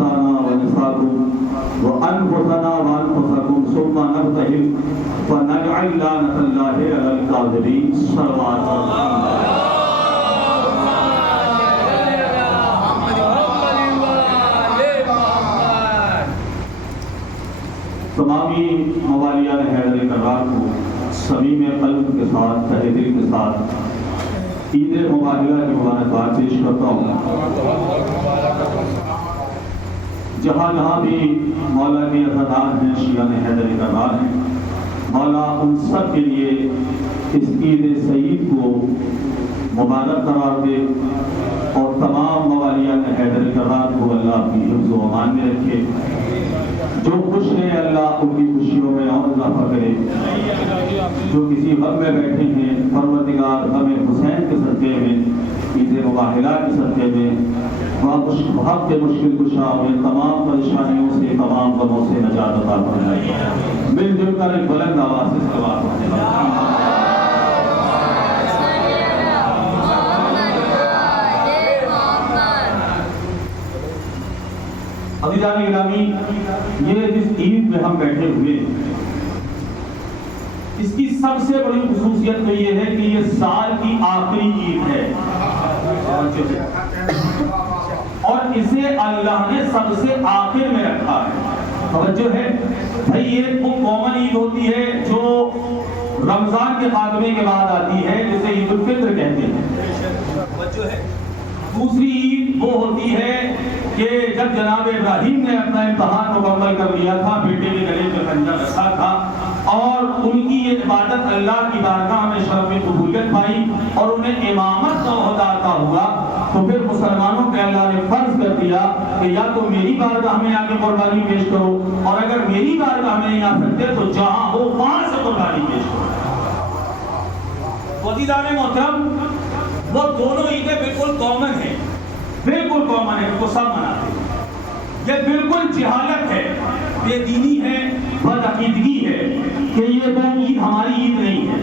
نسانا ونساکم وانفسنا وانفسکم ثم نبتہل فنجعل لعنۃ اللہ علی الکاذبین صلوات تمامی موالیان حیدر کرار کو صمیم قلب کے ساتھ تہ دل کے ساتھ عید مبارکہ کی مبارکباد پیش کرتا ہوں۔ جہاں جہاں بھی مولا کے عزادار ہیں، شیعان حیدر کرار ہیں، مولا ان سب کے لیے اس عید سعید کو مبارک قرار دے اور تمام موالیان حیدر کرار کو اللہ اپنی حفظ و امان میں رکھے۔ جو خوش ہیں اللہ ان کی خوشیوں میں اور اضافہ کرے، جو کسی غم میں بیٹھے ہیں پروردگار غم حسین کے صدقے میں، عید مباحلہ کے صدقے میں وقت کے مشکل کشا میں تمام پریشانیوں سے، تمام غموں سے نجات عطا فرمائے۔ مل جل کر ایک بلند آواز سے صلوات پڑھیں۔ عزیزان گرامی، یہ جس عید میں ہم بیٹھے ہوئے اس کی سب سے بڑی خصوصیت تو یہ ہے کہ یہ سال کی آخری عید ہے اور اسے اللہ نے سب سے آخر میں رکھا ہے۔ توجہ ہے بھائی، یہ وہ کامن عید ہوتی ہے جو رمضان کے خاتمے کے بعد آتی ہے، جسے عید الفطر کہتے ہیں۔ توجہ ہے، دوسری عید وہ ہوتی ہے کہ جب جناب ابراہیم نے اپنا امتحان مکمل کر لیا تھا، بیٹے کے گلے میں خنجر رکھا تھا اور ان کی یہ عبادت اللہ کی بارگاہ میں شرف قبولیت پائی اور انہیں امامت کا عہدہ عطا ہوا، تو پھر مسلمانوں پہ اللہ نے فرض کر دیا کہ یا تو میری بارگاہ میں آ کے قربانی پیش کرو، اور اگر میری بارگاہ میں نہیں آ سکتے تو جہاں ہو وہاں سے قربانی پیش کرو۔ عزیزان محترم، وہ دونوں عیدیں بالکل کامن ہیں، بالکل کامن ہے، کو سب مناتے ہیں۔ یہ بالکل جہالت ہے، بے دینی ہے، بدعقیدگی ہے کہ یہ عید ہماری عید نہیں ہے۔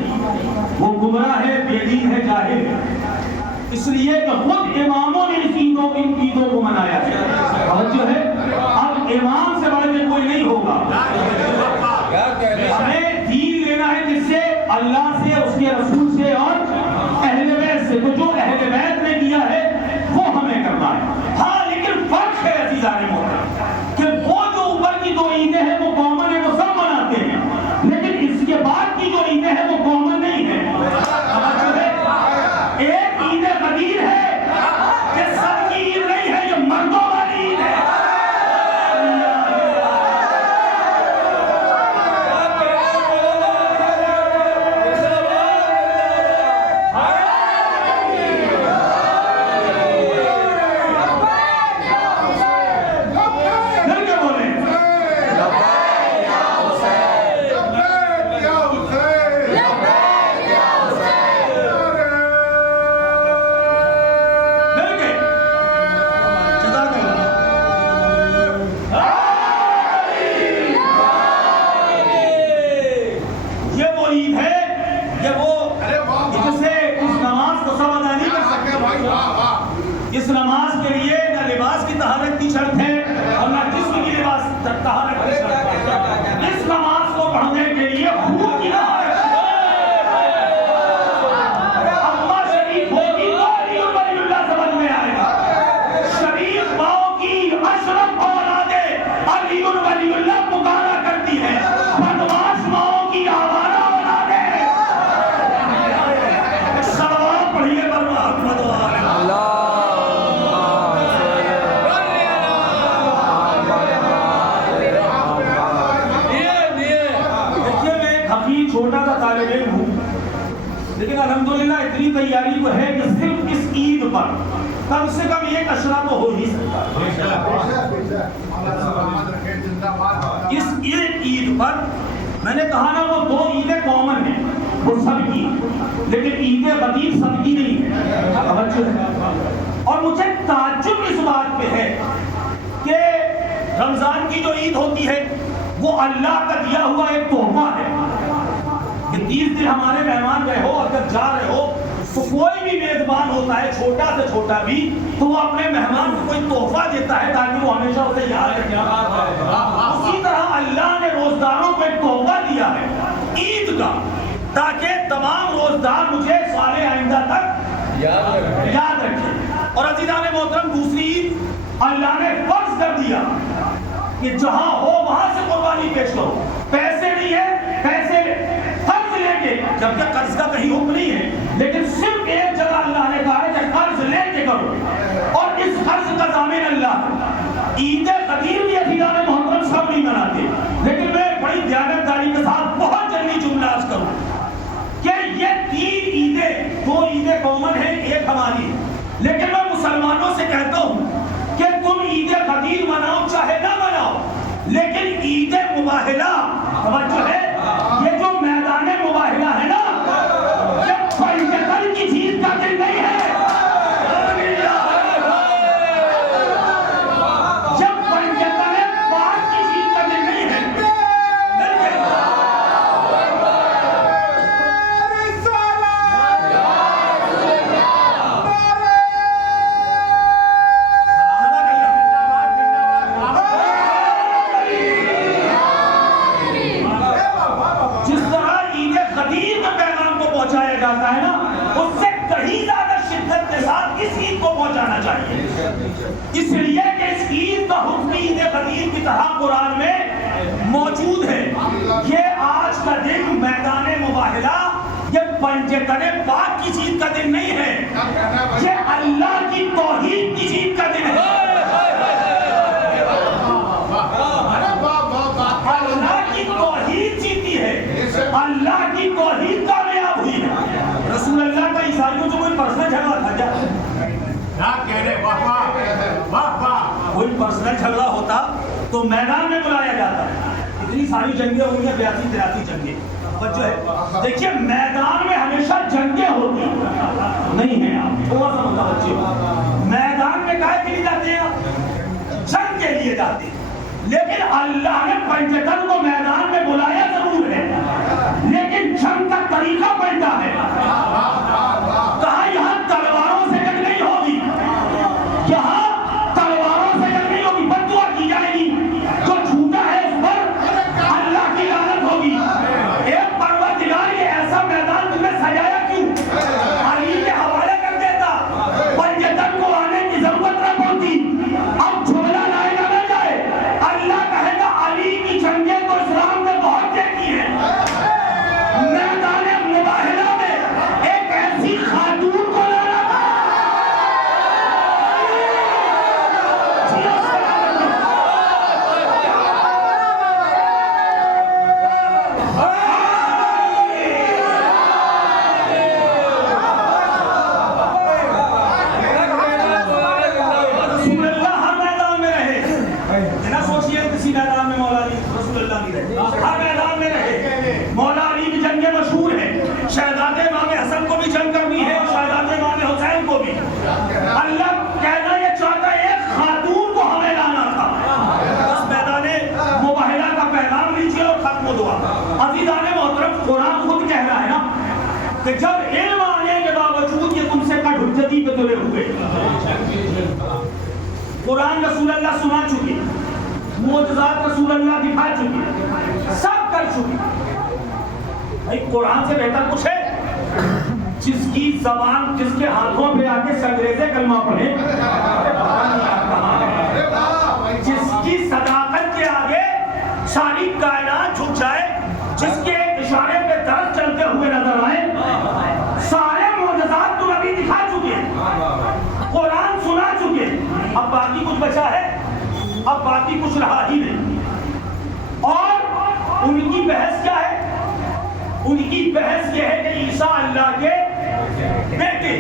وہ گمراہ ہے، بے دین ہے، جاہل ہے، اس لیے کہ خود اماموں نے ان عیدوں کو منایا ہے۔ اور جو ہے اب امام سے بڑھ کے کوئی نہیں ہوگا۔ ہمیں دین لینا ہے جس سے اللہ سے، اس کے رسول سے اور اہل بیت سے، تو جو اہل بیت نے کیا ہے وہ ہمیں کرنا ہے۔ ہاں لیکن فرق ہے عزیزان محترم کہ وہ جو اوپر کی دو عیدیں ہیں وہ کامن ہے، وہ سب مناتے ہیں، لیکن اس کے بعد کی جو عیدیں ہیں وہ کامن نہیں ہے۔ ایک عید غدیر ہے کہ سب کی عید نہیں ہے، یہ مردوں والی عید ہے۔ اس نماز کے لیے نہ لباس کی طہارت کی شرط ہے اور نہ جسم کی لباس طہارت کی شرط ہے۔ اس نماز کو پڑھنے کے لیے خون کی طہارت اما شریف ہوگی تو علی ولی اللہ سمجھ میں آئے گا۔ شریف ماؤں کی اشرف اولادیں علی ولی اللہ پکارا کرتی ہے، بدماش ماؤں کی آوارہ اولادیں صلوات پڑھیے بر محمد اللہ۔ چھوٹا سا طالب علم ہوں، لیکن الحمدللہ اتنی تیاری تو ہے کہ صرف اس عید پر کم سے کم ایک اشرا تو ہو ہی سکتا ہے۔ اس ایک عید پر میں نے کہا نا وہ دو عیدیں کامن ہیں، وہ سب کی، لیکن عید غدیر سب کی نہیں ہے۔ اور مجھے تعجب اس بات پہ ہے کہ رمضان کی جو عید ہوتی ہے وہ اللہ کا دیا ہوا ایک تحفہ ہے کہ 30 دن ہمارے مہمان رہے ہو، اگر جا رہے ہو تو کوئی بھی میزبان ہوتا ہے چھوٹا سے چھوٹا بھی تو وہ اپنے مہمان کو کوئی تحفہ دیتا ہے تاکہ وہ ہمیشہ اسے یاد رکھے. اسی طرح اللہ نے روزداروں کو ایک تحفہ دیا ہے عید کا تاکہ تمام روزدار مجھے سال آئندہ تک یاد رکھے. اور عزیزان محترم دوسری عید اللہ نے فرض کر دیا کہ جہاں ہو وہاں سے قربانی پیش کرو. پیسے نہیں ہے پیسے قرض لے کے, جبکہ قرض کا کہیں حکم نہیں ہے لیکن صرف ایک جگہ اللہ نے کہا ہے کہ قرض لے کے کرو اور اس قرض کا ضامن اللہ ہے. عید قدیر بھی عزیزان محترم سب نہیں مناتے لیکن میں بڑی دیانتداری کے ساتھ بہت جلدی جملہ عرض کروں کہ یہ 3 عیدیں 2 عیدیں کامن ہیں ایک ہماری ہے لیکن میں مسلمانوں سے کہتا ہوں کہ تم عید قدیر مناؤ چاہے نہ مناؤ لیکن عید مباہلہ توجہ ہے یہ جو میدان مباہلہ ہے نا یہ پنجتن کی چیز کا دن نہیں ہے. جب پنجتن پاک کی چیز کا دن نہیں ہے. جاتا ہے نا اس سے کہیں زیادہ شدت کے ساتھ اس عید کو پہنچانا چاہیے اس لیے کہ اس عید کا حکم عید قدیر کی طرح قرآن میں موجود ہے. یہ آج کا دن میدان مباہلہ یہ پنجتن پاک کی چیز کا دن نہیں ہے یہ اللہ کی توحید کی چیز کا دن ہے. اللہ کی توحید جیتی ہے اللہ کی توحید کامیاب ہوئی ہے. رسول اللہ کا عیسائیوں سے کوئی پرسنل جھگڑا تھا کیا؟ کوئی پرسنل جھگڑا ہوتا تو میدان میں بلایا جاتا. اتنی ساری جنگیں ہوئی ہیں 82-83 جنگیں. بچوں ہے دیکھیے میدان میں ہمیشہ جنگیں ہوتی نہیں ہیں. آپ تھوڑا سا متوجہ میدان میں کائے کے لیے جاتے ہیں جنگ کے لیے جاتے ہیں لیکن اللہ نے پنجتن کو میدان میں بلایا ضرور ہے لیکن جنگ کا طریقہ پلٹا ہے. کہا یہاں تلواروں سے جنگ نہیں ہوگی یہاں تلواروں سے جنگ نہیں ہوگی بد دعا کی جائے گی جو جھوٹا ہے اس پر اللہ کی لعنت ہوگی. ایک پروردگار یہ ایسا میدان تم نے سجایا کیوں علی کے حوالے کر دیتا پنجتن کو آنے کی ضرورت نہ پڑتی. اب جھولا لائے نہ نہ جائے اللہ کہے گا علی کی جنگیں تو اسلام نے بہت دیکھی ہیں. میدان مباہلہ میں ایک ایسی خاتون کو لانا تھا رسول اللہ ہر میدان میں رہے. نہ سوچئے کسی میدان میں مولا علی رسول اللہ نہیں رہے ہر میدان میں رہے. مولا علی کی جنگیں مشہور ہیں. شہزادے امام حسن کو بھی جنگ کرنی ہے اور شہزادے امام حسین کو بھی. اللہ کہنا یہ چاہتا ہے ایک خاتون کو ہمیں لانا تھا. اس میدان مباہلہ کا پیغام لیجیے اور ختم دعا. عزیزان محترم قرآن خود کہہ رہا ہے نا کہ جب علم آنے کے باوجود یہ تم سے کٹ حجتی پہ تلے ہوئے. قرآن رسول اللہ سنا چکے معجزات رسول اللہ دکھا چکے سب کر چکے. بھائی قرآن سے بہتر کچھ ہے جس کی زبان جس کے ہاتھوں پہ آ کے انگریزے کلمہ پڑھے جس کی صداقت کے آگے ساری کائنات جھک جائے جس کے اشارے پہ درد چلتے ہوئے نظر آئے. سارے معجزات تو نبی دکھا چکے قرآن سنا چکے. اب باقی کچھ بچا ہے اب باقی کچھ رہا ہی نہیں. اور ان کی بحث کیا ہے ان کی بحث یہ ہے کہ عیسیٰ اللہ کے بیٹے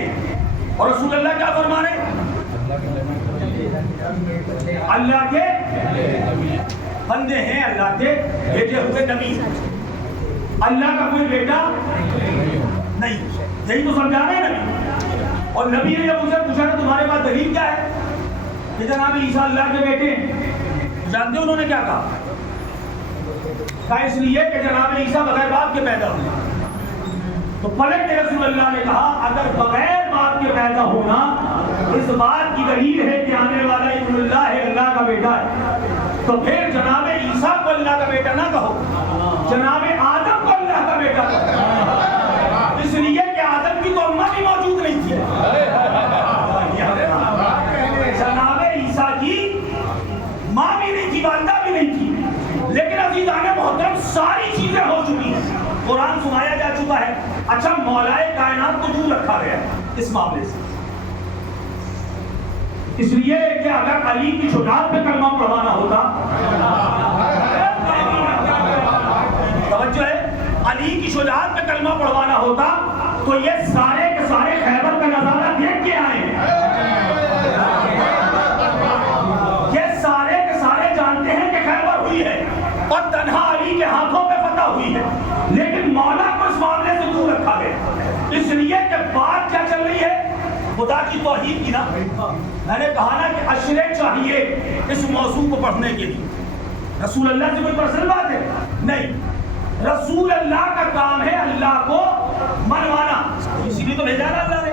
اور رسول اللہ کیا فرما رہے اللہ کے بندے ہیں اللہ کے بھیجے ہوئے نبی. اللہ کا کوئی بیٹا نہیں یہی تو سمجھا رہے ہیں نبی. اور نبی نے جب اسے پوچھا کہ تمہارے پاس دلیل کیا ہے کہ جناب عیسیٰ اللہ کے بیٹے جانتے انہوں نے کیا کہا اس لیے کہ جناب عیسیٰ بغیر باپ کے پیدا ہوئے. تو پلٹ کے رسول اللہ نے کہا اگر بغیر باپ کے پیدا ہونا اس بات کی دلیل ہے کہ آنے والا ابن اللہ ہے، اللہ کا بیٹا ہے. تو پھر جناب عیسیٰ کو اللہ کا بیٹا نہ کہو، جناب آدم کو اللہ کا بیٹا کہو، اس لیے کہ آدم کی تو اماں بھی موجود نہیں تھی. جناب عیسیٰ کی ماں بھی نہیں تھی، والدہ بھی نہیں تھی، لیکن عزیزان محترم ساری چیزیں ہو چکی ہیں، قرآن سنایا جا چکا ہے. اچھا مولائے کائنات کو دور رکھا گیا اس معاملے سے، اس لیے کہ اگر علی کی شجاعت پہ کلمہ پڑھوانا ہوتا، توجہ ہے، علی کی شجاعت پہ کلمہ پڑھوانا ہوتا تو یہ سارے کے سارے خیبر کا نظارہ دیکھ کے آئے. یہ سارے کے سارے جانتے ہیں کہ خیبر ہوئی ہے اور تنہا علی کے ہاتھوں پہ فتح ہوئی ہے، لیکن مولا کو اس معاملے سے دور رکھا گیا، اس لیے کہ بات کیا چل رہی ہے خدا کی توحید کی. نا میں نے کہا نا کہ اشرے چاہیے اس موضوع کو پڑھنے کے لیے. رسول اللہ سے کوئی پرسنل بات ہے نہیں، رسول اللہ کا کام ہے اللہ کو منوانا، اسی لیے تو بھیجا نا اللہ نے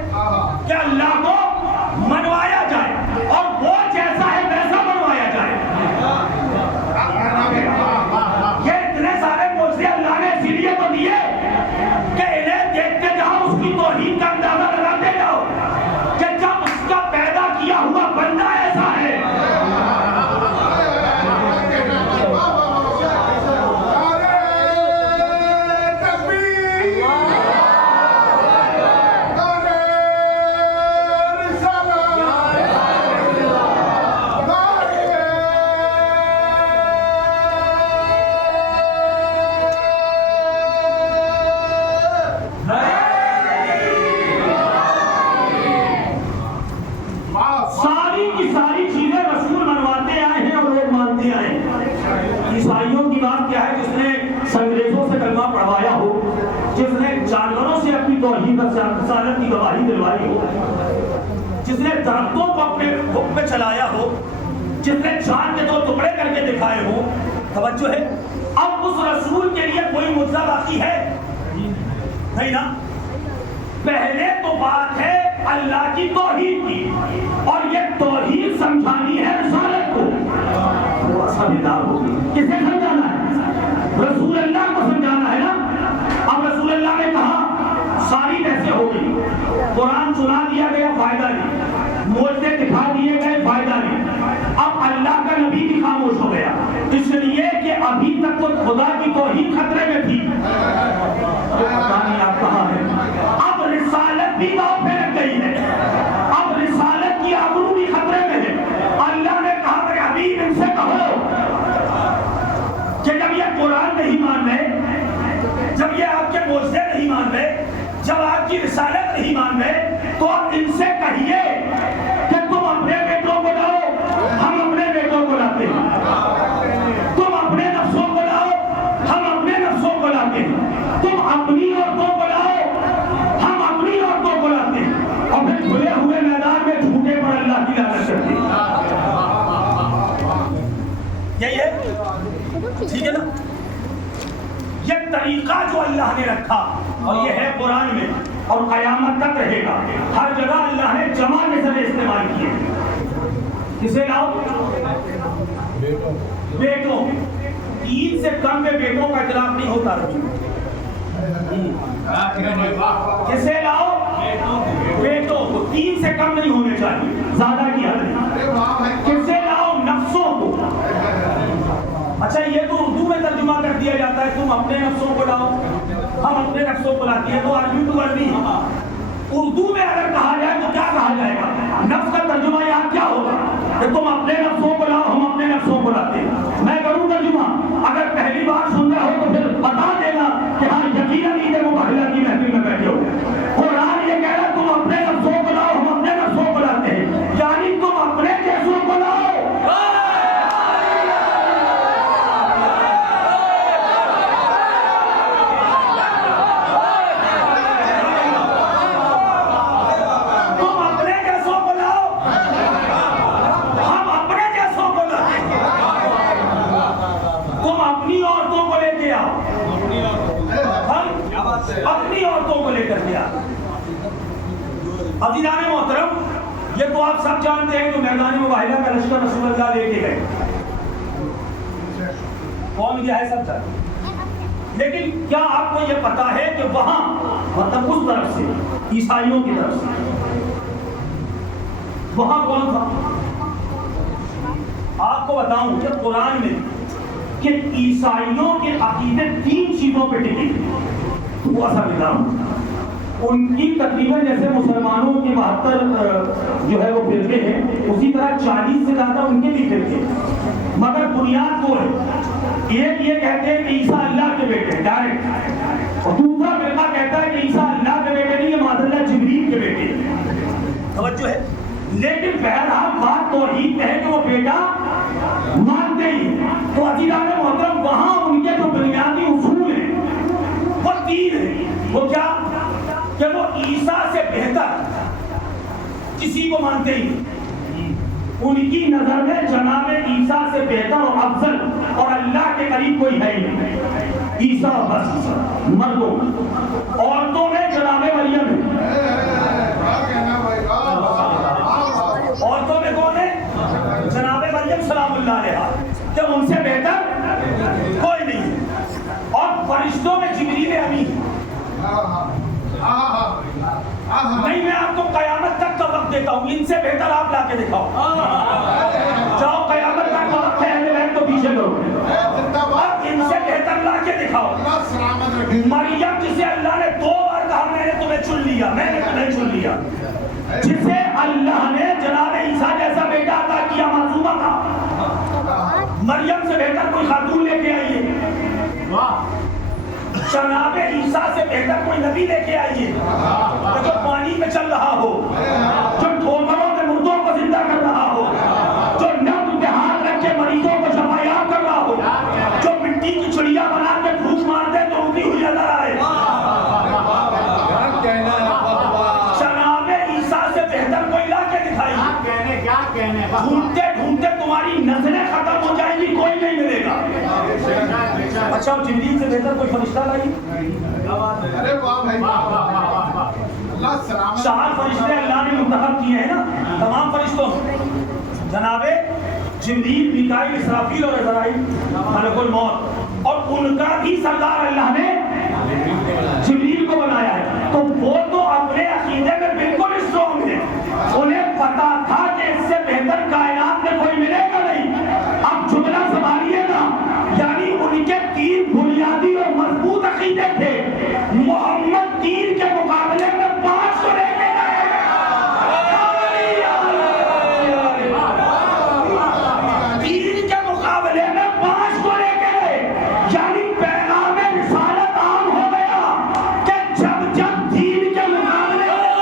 کہ اللہ کو منوایا جائے اور وہ جیسا ہے ویسا منوایا جائے. یہ اتنے سارے معجزے اللہ نے اسی لیے تو دیے کہ انہیں دیکھتے جاؤ، اس کی توحید کا اندازہ لگاتے جاؤ کہ جب اس کا پیدا کیا ہوا بندہ ایسا ہے. عیسائیوں کی بات کیا ہے، جس نے انگریزوں سے کلمہ پڑھوایا ہو، جس نے جانوروں سے اپنی توحید اور رسالت کی گواہی دلوائی ہو، جس نے درختوں کو اپنے حکم میں چلایا ہو، جس نے چاند کے دو ٹکڑے کر کے دکھائے ہو. توجہ ہے، اب اس رسول کے لیے کوئی معجزہ باقی ہے نہیں نا. پہلے تو بات ہے اللہ کی توحید کی، اور یہ توحید سمجھانی ہے رسالت کو. کسے سمجھانا ہے؟ رسول اللہ کو سمجھانا ہے نا. اب رسول اللہ نے کہا ساری بحثیں ہو گئی، قرآن سنا دیا گیا، فائدہ نہیں، معجزے دکھا دیے گئے، فائدہ نہیں. اب اللہ کا نبی بھی خاموش ہو گیا، اس لیے کہ ابھی تک تو خدا کی توحید خطرے میں تھی. پتہ نہیں آپ کہاں ہے. اب رسالت بھی داؤ پہ لگ گئی ہے، اب رسالت کی آبرو بھی خطرے میں ہے. اللہ نے کہا کہ حبیب ان سے کہو کہ جب یہ قرآن نہیں مان رہے، جب یہ آپ کے معجزے نہیں مان رہے، جب آپ کی رسالت نہیں مان رہے، تو آپ ان سے کہیے کہ تم اپنے بیٹوں کو لاؤ، ہم اپنے بیٹوں کو لاتے ہیں. تم اپنے نفسوں کو لاؤ، ہم اپنے نفسوں کو لاتے ہیں. تم اپنی عورتوں کو لاؤ، ہم اپنی عورتوں کو لاتے ہیں. اور پھر کھلے ہوئے میدان میں جھوٹے پر اللہ کی لعنت کرتے ہیں. یہی ہے، ٹھیک ہے نا. یہ طریقہ جو اللہ نے رکھا اور یہ ہے قرآن میں اور قیامت تک رہے گا. ہر جگہ اللہ نے جمع کے ذریعے استعمال کیے. کسے لاؤ؟ بیٹوں. 3 سے کم میں بیٹوں کا اطلاق نہیں ہوتا. کسے لاؤ؟ بیٹوں کو. 3 سے کم نہیں ہونے چاہیے، زیادہ کی حد نہیں. کسے لاؤ؟ نفسوں کو. اچھا یہ تو اردو میں ترجمہ کر دیا جاتا ہے، تم اپنے نفسوں کو لاؤ، ہم اپنے نفسوں کو لاتے ہیں. تو عربی ٹو عربی. اردو میں اگر کہا جائے تو کیا کہا جائے گا؟ نفس کا ترجمہ یہاں کیا ہوگا کہ تم اپنے نفسوں کو لاؤ، ہم اپنے نفسوں کو لاتے ہیں. میں کروں ترجمہ، اگر پہلی بار سن رہے ہو تو پھر بتا دینا کہ ہاں یقیناً عید مبارکہ کی محفل میں بیٹھے ہو. قرآن یہ کہہ رہا تم اپنے نفسوں کو لاؤ، ہم اپنے نفسوں کو لاتے ہیں، یعنی تم اپنے جیسوں کو لاؤ. ہم عزیزان محترم، یہ تو آپ سب جانتے ہیں کہ میدان مباہلہ کا لشکر رسول اللہ لے کے گئے، کون گیا ہے سب جانتے، لیکن کیا آپ کو یہ پتا ہے کہ وہاں مطلب اس طرف سے عیسائیوں کی طرف سے وہاں کون تھا؟ آپ کو بتاؤں کہ قرآن میں کہ عیسائیوں کے عقیدے 3 چیزوں پہ ٹکے وہ ایسا بتاؤں، ان کی تقریباً جیسے مسلمانوں کے 72 جو ہے وہ فرقے ہیں، اسی طرح 40 سے زیادہ ان کے بھی فرقے، مگر بنیاد وہ ہے، ایک یہ کہتے ہیں کہ عیسیٰ اللہ کے بیٹے ڈائریکٹ، اور دوسرا فرقہ کہتا ہے کہ عیسیٰ اللہ کے بیٹے نہیں، یہ معذاللہ جبریل کے بیٹے، توجہ ہے، لیکن بہرحال بات توحید ہے کہ وہ بیٹا مانتے ہی۔ تو عزیزان محترم، وہاں ان کے جو بنیادی اصول ہیں وہ 3 ہیں، وہ کیا کہ وہ عیسیٰ سے بہتر کسی کو مانتے ہی، ان کی نظر میں جناب عیسیٰ سے بہتر اور افضل اور اللہ کے قریب کوئی ہے ہی نہیں، عیسیٰ بس، مردوں، عورتوں میں جناب مریم ہے، عورتوں میں کون ہے؟ جناب مریم سلام اللہ علیہا، جب ان سے بہتر کوئی نہیں ہے، اور فرشتوں میں جبریل امین، نہیں میں آپ کو قیامت تک کا وقت دیتا ہوں، ان سے بہتر آپ لا کے دکھاؤ، جاؤ قیامت تک کا وقت ہے، اہل بیت تو پیچھے کرو، اب ان سے بہتر لا کے دکھاؤ۔ مریم جسے اللہ نے 2 بار کہا میں نے تمہیں چن لیا، میں نے تمہیں چن لیا، جسے اللہ نے جناب عیسیٰ جیسا بیٹا عطا کیا، معصومہ تھا، مریم سے بہتر کوئی خاتون لے کے آئیے، جناب عیسیٰ سے بہتر کوئی نبی لے کے آئیے جو پانی میں چل رہا ہو، جو ٹھوکروں میں مردوں کو زندہ کر رہا ہو، جو نبض پہ ہاتھ رکھ کے مریضوں کو شفایاب کر رہا ہو، جو مٹی کی چڑیا بنا کے پھونک مار دے تو اڑتی ہوئی نظر آئے، جناب عیسیٰ سے بہتر کوئی لا کے دکھائیے، ڈھونڈتے ڈھونڈتے تمہاری نظریں ختم ہو جائیں گی، کوئی نہیں ملے گا۔ اچھا جبریل سے بہتر کوئی فرشتہ لائی؟ 4 فرشتے اللہ نے منتخب کیے ہیں نا، تمام فرشتوں جناب جبریل، میکائیل، اسرافیل اور عزرائیل ملک الموت، اور ان کا بھی سردار اللہ نے جبریل کو بنایا ہے، تو وہ تو اپنے عقیدے میں بالکل اسٹرانگ ہیں، انہیں پتا تھا کہ اس سے بہتر کائنات میں کوئی ملے گا نہیں۔ اب جملہ سنبھالیے گا، یعنی ان کے 3 بنیادی اور مضبوط عقیدے تھے، محمد 3 کے مقابلے میں 5 کو لے کے گئے، 3 کے مقابلے میں 5 کو لے کے گئے، یعنی پیغام رسالت عام ہو گیا کہ جب 3 کے مقابلے میں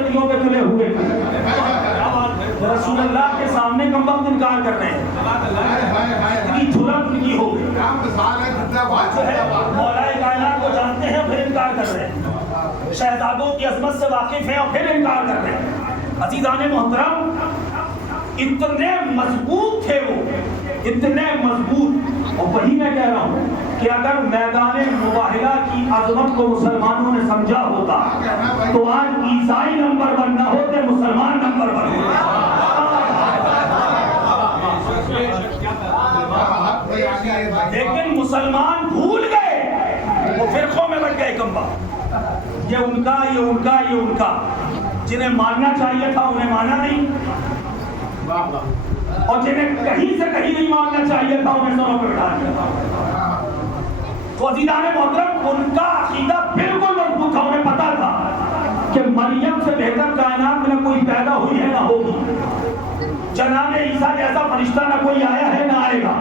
3 پہ تلے ہوئے رسول اللہ کے سامنے کم وقت انکار کر رہے ہیں، اتنی جھلک ان کی ہو گئی، مولا کائنات کو جانتے ہیں پھر انکار کر رہے ہیں، شہزادوں کی عظمت سے واقف ہیں اور پھر انکار کر رہے ہیں۔ عزیزان محترم، اتنے مضبوط تھے وہ، اتنے مضبوط، اور وہی میں کہہ رہا ہوں کہ اگر میدان مباہلہ کی عظمت کو مسلمانوں نے سمجھا ہوتا تو آج عیسائی نمبر 1 نہ ہوتے، مسلمان نمبر 1 ہوتے۔ لیکن مسلمان بھول گئے، وہ فرقوں میں بٹ گئے کمبا، یہ ان کا، یہ ان کا، یہ ان کا، جنہیں ماننا چاہیے تھا انہیں مانا نہیں، اور جنہیں کہیں سے کہیں نہیں ماننا چاہیے تھا انہیں سروں پہ بٹھا دیا۔ تو عزیزان محترم، ان کا عقیدہ بالکل مضبوط تھا، انہیں پتا تھا کہ مریم سے بہتر کائنات میں نہ کوئی پیدا ہوئی ہے نہ ہوگی، جناب عیسیٰ جیسا فرشتہ نہ کوئی آیا ہے نہ آئے گا۔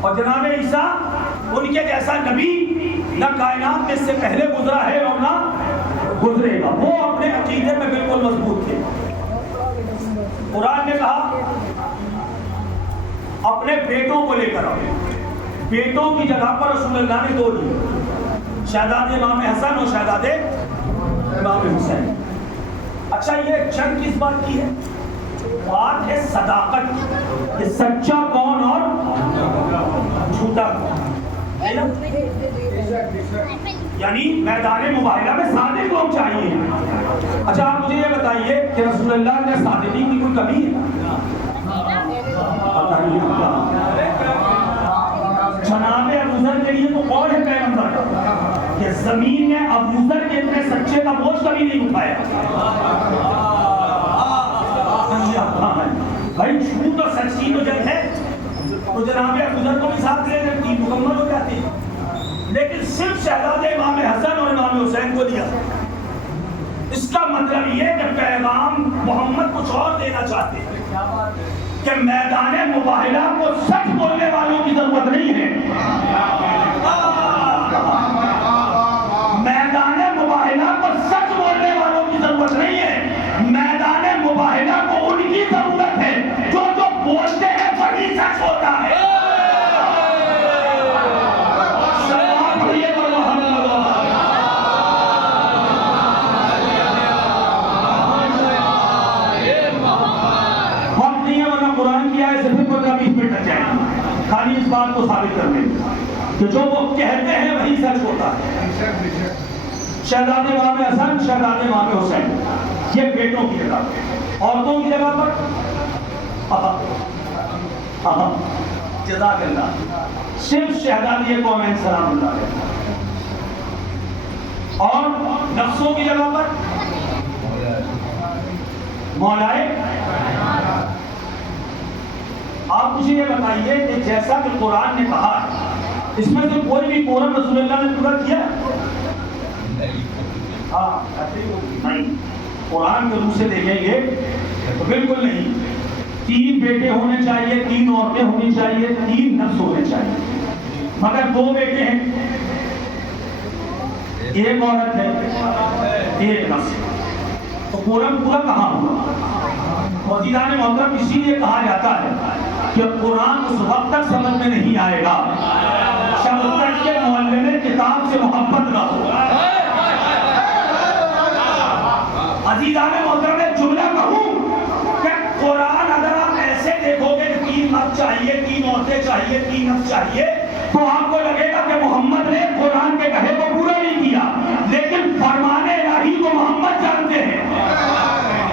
اور جناب عیسیٰ ان کے جیسا نبی نہ کائنات میں اس سے پہلے گزرا ہے اور نہ گزرے گا. وہ اپنے عقیدے میں بالکل مضبوط تھے. قرآن نے کہا اپنے بیٹوں کو لے کر آؤ. بیٹوں کی جگہ پر رسول اللہ نے 2 لیے, شہزادے امام حسن اور شہزادے امام حسین. اچھا یہ جنگ کس بات کی ہے؟ بات ہے صداقت کی, کہ سچا کون اور جھوٹا کون. یعنی میدان مباہلہ میں صادق لوگ چاہیے. اچھا آپ مجھے یہ بتائیے کہ رسول اللہ کے صادقین کی کوئی کمی ہے؟ جناب ابوذر کے لیے تو کون ہے پیغمبر کہ زمین نے ابوذر کے اتنے سچے کا بوجھ کبھی نہیں اٹھایا. بھائی جھوٹ اور سچ کی تو جنگ ہے تو جناب ابوذر کو بھی ساتھ لے کر ٹیم مکمل ہو جاتی ہے. لیکن صرف شہزادے امام حسن اور امام حسین کو دیا. اس کا مطلب یہ کہ پیغام محمد کچھ اور دینا چاہتے ہیں کہ میدان مباہلہ کو سچ بولنے والوں کی ضرورت نہیں ہے. میدان مباہلہ کو سچ بولنے والوں کی ضرورت نہیں ہے. میدان مباہلہ کو ان کی ضرورت ہے جو بولتے ہیں وہی سچ ہوتا ہے. خالی اس بات کو ثابت کرنے کہ جو وہ کہتے ہیں وہی سچ ہوتا ہے. شہزادے امام حسن, شہزادے امام حسین, یہ بیٹوں کی جگہ. عورتوں کی جگہ پر جزاک اللہ صرف شہزادی قومین سلام اللہ علیہ. اور نفسوں کی جگہ پر مولائے. آپ مجھے یہ بتائیے کہ جیسا کہ قرآن نے کہا اس میں سے کوئی بھی قرآن رسول اللہ نے پورا کیا؟ نہیں. قرآن کے روح سے دیکھیں گے تو بالکل نہیں. 3 بیٹے ہونے چاہیے, 3 عورتیں ہونی چاہیے, 3 نفس ہونے چاہیے. مگر 2 بیٹے ہیں, 1 عورت ہے, 1 نفس. تو قرآن پورا کہاں ہوا؟ موجودان محترم اسی لیے کہا جاتا ہے کہ قرآن اس وقت تک سمجھ میں نہیں آئے گا جب تک کہ معلم کتاب سے محبت نہ ہو. عزیزان محترم ایک جملہ کہوں کہ قرآن اگر آپ ایسے دیکھو گے کہ 3 مرد چاہیے, 3 عورتیں چاہیے, 3 نفس چاہیے, تو آپ کو لگے گا کہ محمد نے قرآن کے کہے کو پورا نہیں کیا. لیکن فرمان الہی کو محمد جانتے ہیں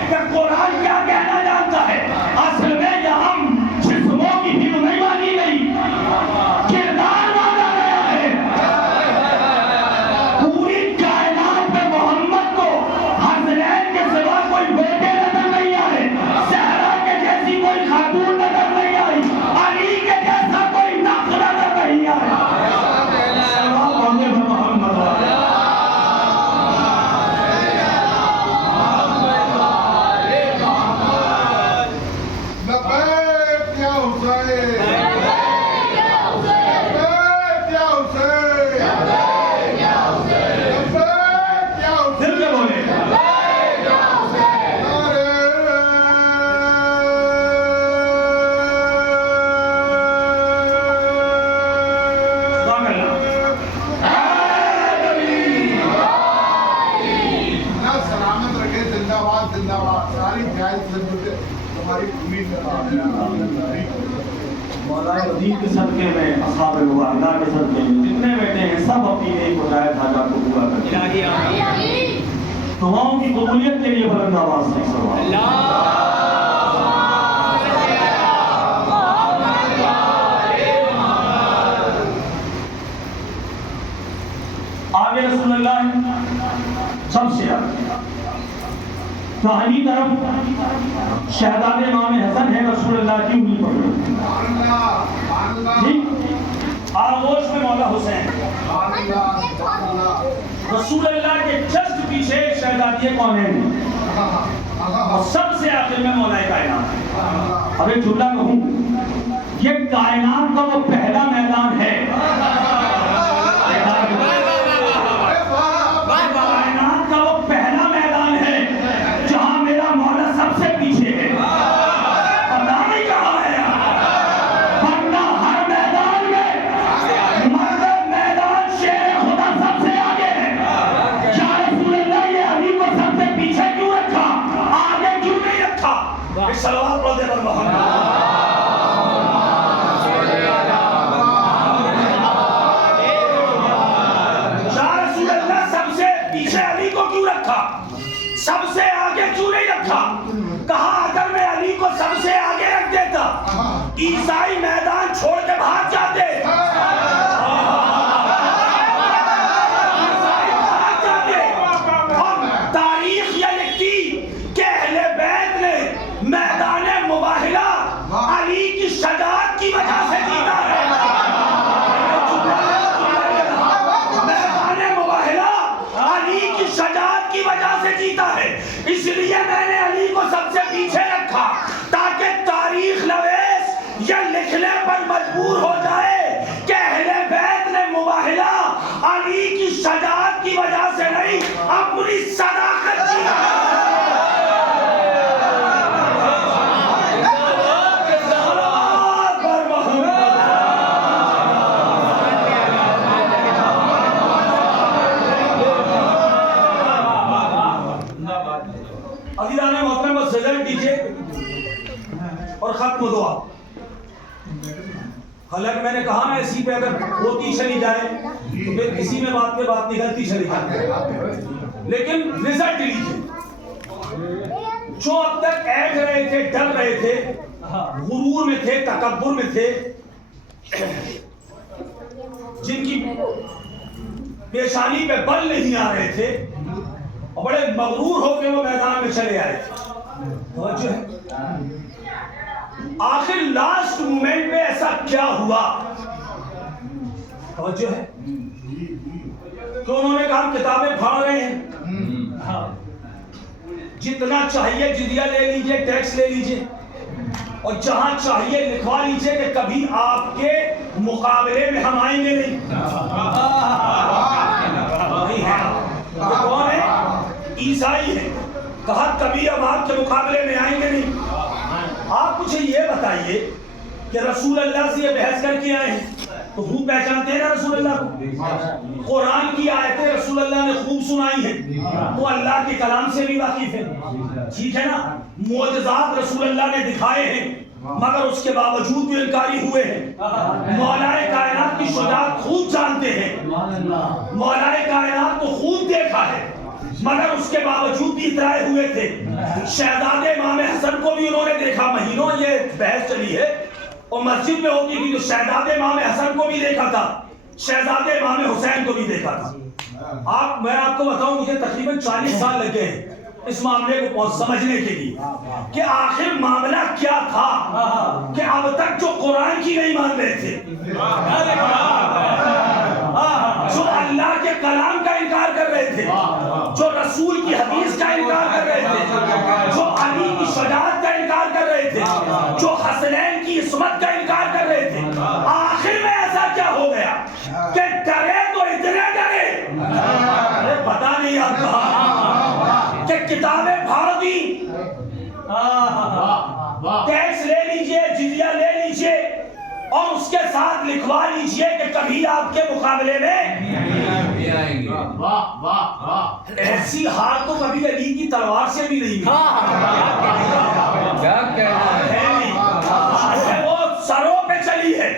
کہ قرآن کیا کہنا جانتا ہے. اصل میں یہاں جسموں کی بھی نہیں مانی گئی, کردار مانا گیا ہے. پوری کائنات میں محمد کو حسنین کے سوا کوئی بیٹے نظر نہیں آئے, زہرا کے جیسی کوئی خاتون نظر نہیں آئی, علی کے جیسا کوئی نقش نظر نہیں آیا. مولانا کے صدقے میں, اصحاب الوحدہ کے صدقے میں جتنے بیٹے ہیں سب اپنی ایک ہدایت حاجات کو پورا کریں. دعاؤں کی قبولیت کے لیے بلند آواز سے آگے رسول اللہ سب سے آگے داہنی طرف شہزادے امام حسن ہے, رسول اللہ کی انگلی پکڑو. آغوش میں مولا حسین, رسول اللہ کے جسٹ پیچھے شہزادی کونین اور سب سے آخر میں مولا کائنات. اب ایک جملہ کہوں, یہ کائنات کا وہ پہلا میدان ہے، کائنات کا وہ پہلا میدان ہے جہاں میرا مولا سب سے پیچھے ہے، پتا نہیں کہاں ہے، ورنہ ہر میدان میں مرد میدان شیر خدا سب سے آگے ہے۔ یا رسول اللہ یہ علی کو سب سے پیچھے کیوں رکھا، آگے کیوں نہیں رکھا؟ ایک صلوات پڑھ دے پر محمد۔ سب سے آگے کیوں نہیں رکھا؟ کہا اگر میں علی کو سب سے آگے رکھ دیتا عیسائی میدان چھوڑ کے بھاگ جاتے، اور تاریخ یہ لکھتی کہ اہل بیت نے میدان مباہلہ علی کی شجاعت کی وجہ سے جیتا ہے۔ میدان مباہلہ علی کی شجاعت کی وجہ سے جیتا ہے، اس لیے میں نے علی کو سب سے پیچھے رکھا تاکہ تاریخ نویس یہ لکھنے پر مجبور ہو جائے کہ اہل بیت نے مباہلہ علی کی شجاعت کی وجہ سے نہیں، اپنی صداقت کی وجہ سے۔ عزیزان محترم بس سجن کیجئے اور ختم دعا۔ حالانکہ میں نے کہا نا اسی پہ اگر ہوتی چلی جائے تو پھر اسی میں بات کے بات نکلتی چلی جائے، لیکن رزلٹ لیجئے۔ جو اب تک ایڈ رہے تھے، ڈر رہے تھے، غرور میں تھے، تکبر میں تھے، جن کی پیشانی پہ بل نہیں آ رہے تھے اور بڑے مغرور ہو کے وہ میدان میں چلے آئے تھے، توجہ ہے۔ آخر لاسٹ مومنٹ پہ ایسا کیا ہوا، توجہ ہے، کہ انہوں نے کہا ہم کتابیں پھاڑ رہے ہیں، جتنا چاہیے جزیہ لے لیجئے، ٹیکس لے لیجئے، اور جہاں چاہیے لکھوا لیجئے کہ کبھی آپ کے مقابلے میں ہم آئیں گے نہیں۔ یہ کون ہے؟ عیسائی ہے، کہا کبھی اب آپ کے مقابلے میں آئیں گے نہیں۔ آپ مجھے یہ بتائیے کہ رسول اللہ سے یہ بحث کر کے آئے ہیں تو خوب پہچانتے ہیں نا رسول اللہ کو، قرآن کی آیتیں رسول اللہ نے خوب سنائی ہیں، تو اللہ کے کلام سے بھی واقف ہے، ٹھیک ہے نا، معجزات رسول اللہ نے دکھائے ہیں مگر اس کے باوجود بھی انکاری ہوئے ہیں، مولائے کائنات کی شجاعت خوب جانتے ہیں، مولائے کائنات کو خوب دیکھا ہے مگر اس کے باوجود بھی اترائے ہوئے تھے۔ شہزادے امام حسن کو بھی انہوں نے دیکھا، مہینوں یہ بحث چلی ہے، اور مسجد میں ہوتی تھی تو شہزادے امام حسن کو بھی دیکھا تھا، شہزادے امام حسین کو بھی دیکھا تھا۔ میں آپ کو بتاؤں مجھے تقریباً 40 سال لگے ہیں اس معاملے کو سمجھنے کے لیے کہ آخر معاملہ کیا تھا کہ اب تک جو قرآن کی نہیں مان رہے تھے، جو اللہ کے کلام کا انکار کر رہے تھے، جو رسول کی حدیث کا انکار کر رہے تھے، جو علی کی شجاعت کا انکار کر رہے تھے، جو حسنین کی عصمت کا انکار کر رہے تھے، آخر میں ایسا کیا ہو گیا کہ ڈرے تو اتنے ڈرے، پتا نہیں آپ کہاں کہ کتابیں پھاڑ دی، ٹیکس لے لیجئے، جزیہ لے لیجئے، اور اس کے ساتھ لکھوا لیجئے کہ کبھی آپ کے مقابلے میں ایسی ہار تو کبھی علی کی تلوار سے بھی نہیں وہ سروں پہ چلی ہے،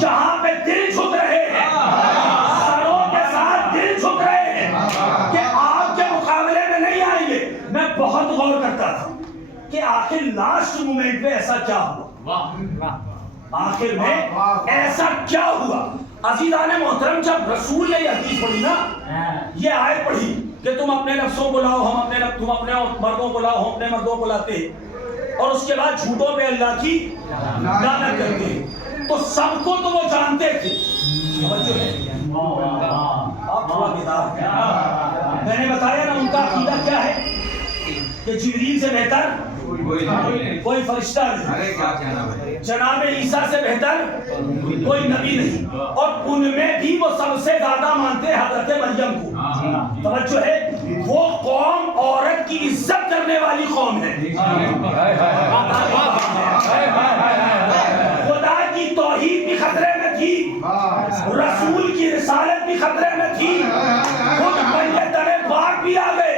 یہاں پہ دل جھک رہے ہیں، سروں کے ساتھ دل جھک رہے ہیں کہ آپ کے مقابلے میں نہیں آئیں گے۔ میں بہت غور کرتا تھا کہ آخر لاسٹ مومنٹ پہ ایسا کیا ہوا، آخر میں ایسا کیا ہوا۔ عزیزان محترم جب رسول نے یہ حدیث پڑھی نا، یہ آیت پڑھی کہ تم اپنے نفسوں کو لاؤ، تم اپنے مردوں کو لاؤ، ہم اپنے مردوں کو لاتے ہیں، اور اس کے بعد جھوٹوں پہ اللہ کی لعنت کرتے ہیں، تو سب کو تو وہ جانتے تھے۔ آپ تھوڑا بیدار ہیں، میں نے بتایا نا ان کا عقیدہ کیا ہے کہ جبریل سے بہتر کوئی فرشتہ نہیں، جناب عیسیٰ سے بہتر کوئی نبی نہیں، اور ان میں بھی وہ سب سے زیادہ مانتے ہیں حضرت مریم کو۔ توجہ ہے، وہ قوم عورت کی عزت کرنے والی قوم ہے، خدا کی توحید بھی خطرے میں تھی، رسول کی رسالت بھی خطرے میں تھی، خود میتن پاک بھی آ گئے،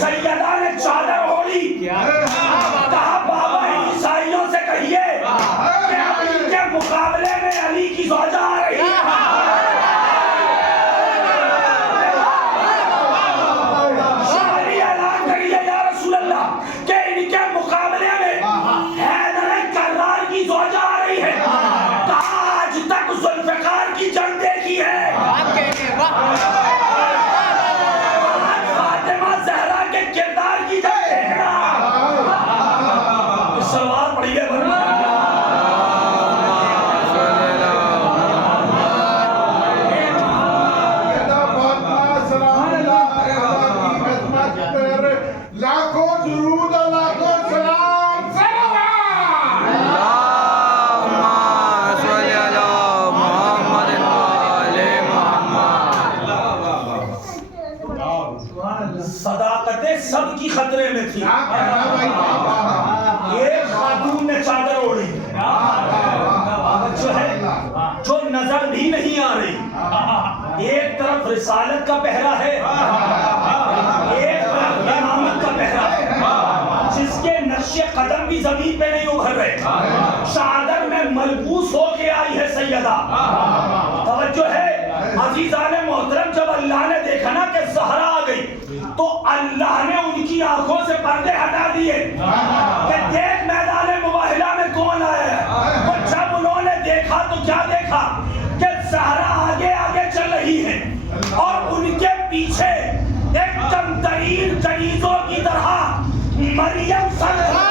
سیدہ نے چادر اوڑھی، کہا بابا عیسائیوں سے کہیے کہ اب ان کے مقابلے میں علی کی زوجہ آ رہی ہے، شاعری اعلان کریے یا رسول اللہ کہ ان کے مقابلے میں حیدر کرار کی زوجہ آ رہی ہے۔ کہا آج تک ذوالفقار کی جنگ دیکھی ہے، فاطمہ زہرا کے کردار کی جنگ دیکھنا۔ سلوات پڑھیے ورنہ لاکھوں درود اور لاکھوں سلام صداقتیں سب کی خطرے میں تھی۔ ایک خاتون نے چادر اوڑھی جو ہے، جو نظر بھی نہیں آ رہی، ایک طرف رسالت کا پہرا ہے، ایک طرف امامت کا پہرا ہے، جس کے نقش قدم بھی زمین پہ نہیں ابھر رہے، چادر میں ملبوس ہو کے آئی ہے سیدہ۔ توجہ ہے عزیزان محترم، جب اللہ نے دیکھا نا کہ زہرا آ گئی تو اللہ نے ان کی آنکھوں سے پردے ہٹا دیے کہ دیکھ میدان مباہلہ میں کون آیا ہے۔ اور جب انہوں نے دیکھا تو کیا دیکھا کہ زہرا آگے آگے چل رہی ہے اور ان کے پیچھے ایک کم ترین کنیزوں کی طرح مریم صلی اللہ علیہ وسلم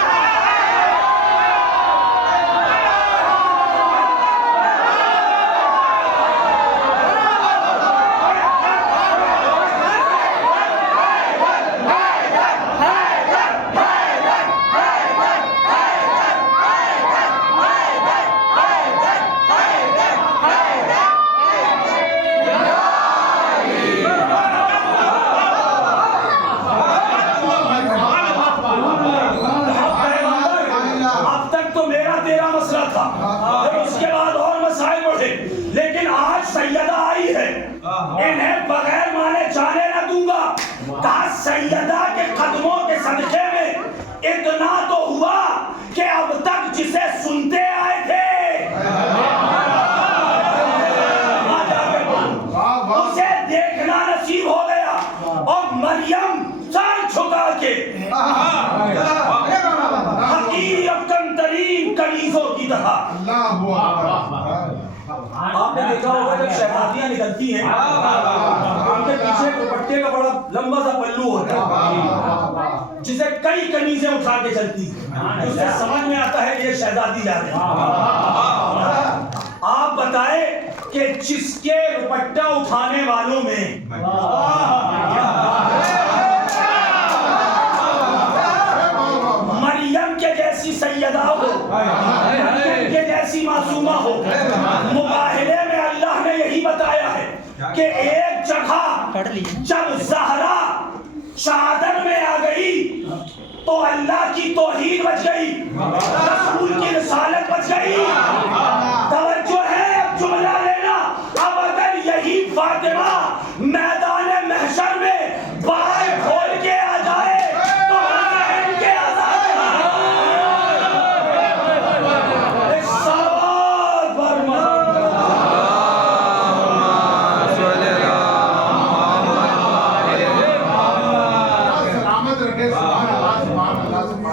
انہیں بغیر مانے جانے نہ دوں گا۔ کہا سیدہ کے قدموں کے صدقے میں اتنا تو ہوا کہ اب تک جسے سنتے آئے تھے اسے دیکھنا نصیب ہو گیا، اور مریم سر چھکا کے حقیر افکن ترین کنیزوں کی طرح۔ آپ نے دیکھا ہوگا جب شہزادیاں نکلتی ہیں ان کے پیچھے دوپٹے کا بڑا لمبا سا پلو ہوتا ہے جسے کئی کنیزیں اٹھا کے چلتی ہیں، اس سے سمجھ میں آتا ہے یہ شہزادی جا رہی ہے۔ آپ بتائیں کہ جس کے دوپٹہ اٹھانے والوں میں مریم کے جیسی سیدہ ہو، مریم کے جیسی معصومہ ہو، مباہلے میں اللہ نے یہی بتایا ہے کہ ایک جگہ جب زہرا چادر میں آ گئی تو اللہ کی توحید بچ گئی، رسول کی رسالت بچ گئی۔ توجہ ہے، اب جملہ لینا، اب اگر یہی فاطمہ میدان محشر میں بائیں کھول کے آ جائے تو ان کے آزاد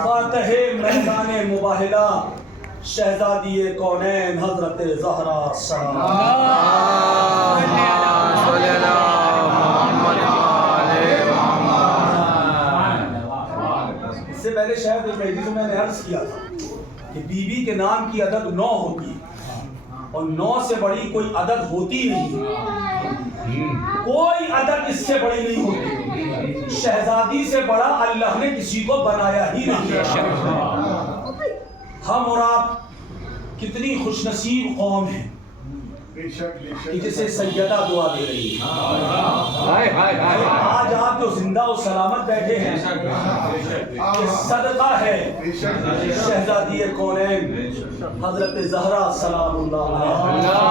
فاتح میدان مباہلہ شہزادی کونین حضرت زہرا اس سے پہلے شاید ایک حدیث میں نے عرض کیا تھا کہ بی بی کے نام کی عدد 9 ہوتی ہے اور 9 سے بڑی کوئی عدد ہوتی نہیں، کوئی عدد اس سے بڑی نہیں ہوتی۔ شہزادی سے بڑا اللہ نے کسی کو بنایا ہی نہیں۔ ہم اور آپ کتنی خوش نصیب قوم ہے بے شک کہ جسے سیدہ دعا دے رہی ہے. آج آپ جو زندہ و سلامت بیٹھے ہیں یہ صدقہ ہے شہزادی کونین حضرت زہرا سلام اللہ علیہا.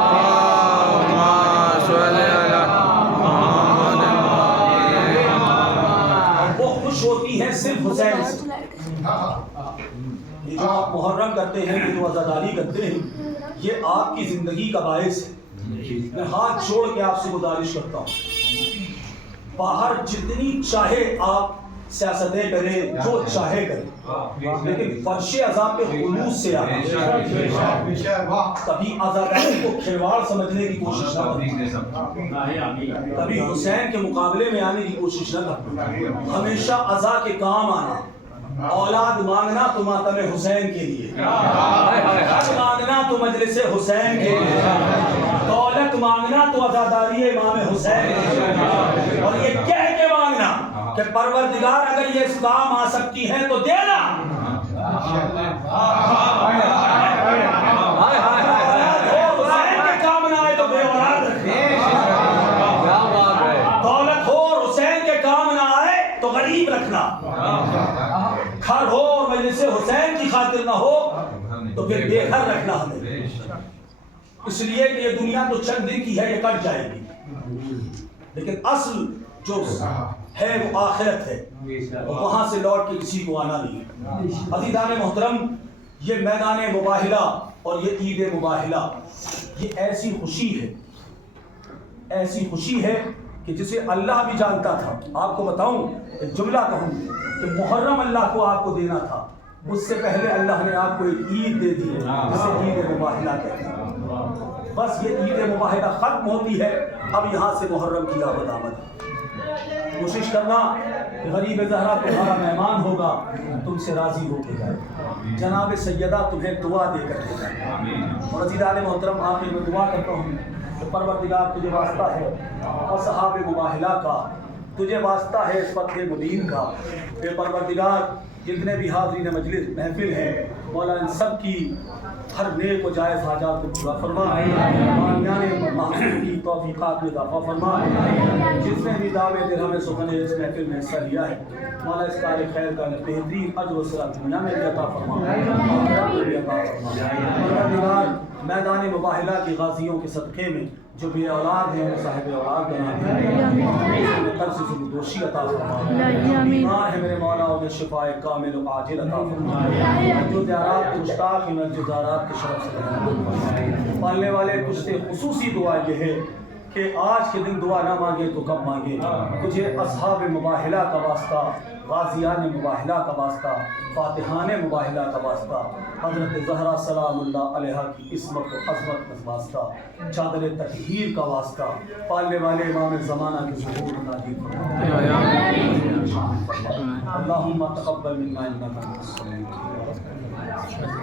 وہ خوش ہوتی ہیں صرف حسین سے. یہ جو آپ محرم کرتے ہیں، یہ جو عزاداری کرتے ہیں، یہ آپ کی زندگی کا باعث ہے. میں ہاتھ چھوڑ کے آپ سے گزارش کرتا ہوں، باہر جتنی چاہے آپ سیاستیں کریں، جو چاہے کریں، لیکن فرش عذاب پہ خلوص سے آنا. کبھی عزاداری کو کھلواڑ سمجھنے کی کوشش نہ کریں، کبھی حسین کے مقابلے میں آنے کی کوشش نہ کریں. ہمیشہ عزا کے کام آنا. اولاد مانگنا تو ماتم حسین کے لیے، حج مانگنا تو مجلس حسین کے لیے، دولت مانگنا تو عزاداری امام حسین کے لیے، اور یہ کہہ کے مانگنا کہ پروردگار اگر یہ اس کام آ سکتی ہے تو دینا. حسین کے کام نہ آئے تو بے اولاد رکھنا. دولت ہو اور حسین کے کام نہ آئے تو غریب رکھنا. گھر ہو اور مجلس حسین کی خاطر نہ ہو تو پھر بے گھر رکھنا ہمیں. اس لیے کہ یہ دنیا تو چند دن کی ہے، یہ کٹ جائے گی، لیکن اصل جو ہے وہ آخرت ہے، وہاں سے لوٹ کے کسی کو آنا نہیں. عزیزان محترم، یہ میدان مباہلہ اور یہ عید مباہلہ یہ ایسی خوشی ہے، ایسی خوشی ہے کہ جسے اللہ بھی جانتا تھا. آپ کو بتاؤں، ایک جملہ کہوں کہ محرم اللہ کو آپ کو دینا تھا، اس سے پہلے اللہ نے آپ کو ایک عید دے دی جسے عید مباہلہ کہتے ہیں. بس یہ عید مباہلہ ختم ہوتی ہے، اب یہاں سے محرم کی آمد آمد. کوشش کرنا کہ غریب زہرا تمہارا مہمان ہوگا، تم سے راضی ہو کے جائے، جناب سیدہ تمہیں دعا دے کر کے جائے. اور عزیزان محترم، آخر میں دعا کرتا ہوں کہ پروردگار تجھے واسطہ ہے اصحاب مباہلہ کا، تجھے واسطہ ہے اس فتح مبین کا. کہ پروردگار جتنے بھی حاضرین مجلس محفل ہیں، مولا ان سب کی ہر نیک و جائز حاجات کو پورا فرما، مانیان محفوظ کی توفیقات میں اضافہ فرما. جس نے بھی دعوے درہم سخن اس محفل میں حصہ لیا ہے، مولا اس کار خیر کا بہترین اجر و ثواب دنیا میں بھی عطا فرما، آخرت میں بھی عطا فرما. پروردگار میدان مباہلہ کی غازیوں کے صدقے میں جو بے اولاد ہیں وہ صاحب اولاد بنا دے، قرض سے دوشی عطا فرما. بیمار ہے میرے مولا انہیں شفاء کامل و عاجل عطا فرما. جو زیارات کے مشتاق ہیں جو زیارات کے شرف سے رہنا. پالنے والے کچھ سے خصوصی دعا یہ ہے کہ آج کے دن دعا نہ مانگے تو کب مانگے. تجھے اصحاب مباہلہ کا واسطہ، غازیان مباہلہ کا واسطہ، فاتحان مباہلہ کا واسطہ، حضرت زہرا سلام اللہ علیہا کی عصمت و عظمت کا واسطہ، چادر تطہیر کا واسطہ، پالنے والے امام زمانہ کے ظہور نازل فرما. اللہم تقبل منا انک انت السمیع العلیم.